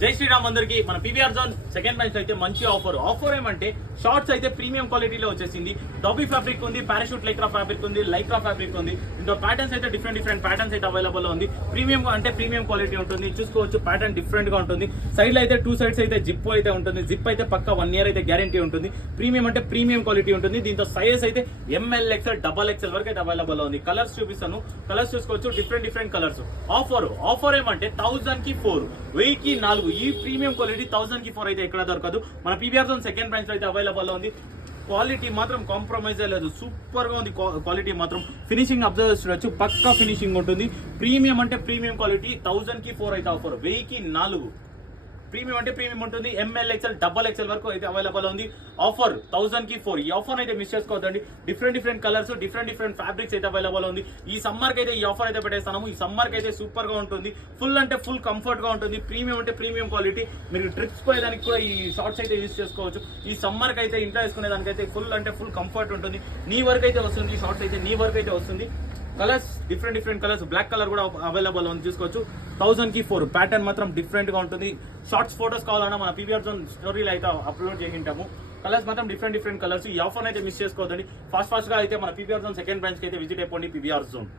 జై శ్రీరామ్ అందరికి మన పీవీఆర్ జోన్ సెకండ్ బ్రాంచ్ అయితే మంచి ఆఫర్ ఏమంటే షార్ట్స్ అయితే ప్రీమియం క్వాలిటీలో వచ్చేసింది. డబ్బీ ఫ్యాబ్రిక్ ఉంది, పారాషూట్ లైక్రా ఫ్యాబ్రిక్ ఉంది, లైక్రా ఫ్యాబ్రిక్ ఉంది. ఇంట్లో ప్యాటర్న్స్ అయితే డిఫరెంట్ ప్యాటర్న్స్ అయితే అవైలబుల్ ఉంది. ప్రీమియం అంటే ప్రీమియం క్వాలిటీ ఉంటుంది, చూసుకోవచ్చు. ప్యాటర్న్ డిఫరెంట్ గా ఉంటుంది. సైడ్ లో అయితే 2 సైడ్స్ అయితే జిప్ అయితే ఉంటుంది. జిప్ అయితే పక్క 1 ఇయర్ అయితే గ్యారంటీ ఉంటుంది. ప్రీమియం అంటే ప్రీమియం క్వాలిటీ ఉంటుంది. దీంతో సైజ్ అయితే ML XL XXL వరకు అయితే అవైలబుల్ ఉంది. కలర్స్ చూపిస్తాను, కలర్స్ చూసుకోవచ్చు. Different colours. ఆఫర్ ఏమంటే 1000 కి 4, 1000 కి 4. ఈ ప్రీమియం క్వాలిటీ 1000 కి 4 అయితే ఎక్కడ దొరకదు. మన పీవీఆర్ జోన్ సెకండ్ బ్రాంచ్ లో అయితే అవైలబుల్ ఉంది. క్వాలిటీ మాత్రం కాంప్రమైజ్ లేదు, సూపర్ గా ఉంది. క్వాలిటీ మాత్రం ఫినిషింగ్ అబ్జర్వ్ చేయొచ్చు, పక్కా ఫినిషింగ్ ఉంటుంది. ప్రీమియం అంటే ప్రీమియం క్వాలిటీ 1000 కి 4 అయితే ఆఫర్. 1000 కి 4 ప్రీమియం అంటే ప్రీమియం ఉంటుంది. ML XL XXL వరకు అయితే అవైలబుల్ ఉంది. ఆఫర్ 1000 కి 4. ఈ ఆఫర్ అయితే మిస్ చేసుకోవద్దండి. డిఫరెంట్ కలర్స్, డిఫరెంట్ ఫ్యాబ్రిక్స్ అయితే అవైలబుల్ ఉంది. ఈ సమ్మర్ కి అయితే ఈ ఆఫర్ అయితే పెట్టేస్తాము. ఈ సమ్మర్ కి అయితే సూపర్ గా ఉంటుంది. ఫుల్ అంటే ఫుల్ కంఫర్ట్ గా ఉంటుంది. ప్రీమియం అంటే ప్రీమియం క్వాలిటీ. మీరు ట్రిప్స్ పోయేదానికి కూడా ఈ షార్ట్స్ అయితే యూజ్ చేసుకోవచ్చు. ఈ సమ్మర్ కి అయితే ఇంట్లో వేసుకునే దానికైతే ఫుల్ అంటే ఫుల్ కంఫర్ట్ ఉంటుంది. నీ వరకు అయితే వస్తుంది. ఈ షార్ట్స్ అయితే నీ వరకు అయితే వస్తుంది. Colours different colours, black colour కూడా అవైలబుల్ ఉంది, చూసుకోవచ్చు. 1000 కి 4 ప్యాటర్న్ మాత్రం డిఫరెంట్ గా ఉంటుంది. షార్ట్స్ ఫోటోస్ కావాలన్నా మన పీవీఆర్ జోన్ స్టోరీలో అయితే అప్లోడ్ చేసింటాము. కలర్స్ మాత్రం డిఫరెంట్ కలర్స్. ఈ ఆఫర్ అయితే మిస్ చేసుకోవద్దండి. ఫాస్ట్ గా అయితే మన పీవీఆర్ జోన్ సెకండ్ బ్రాంచ్ కి అయితే విజిట్ అయిపోండి. PVR zone.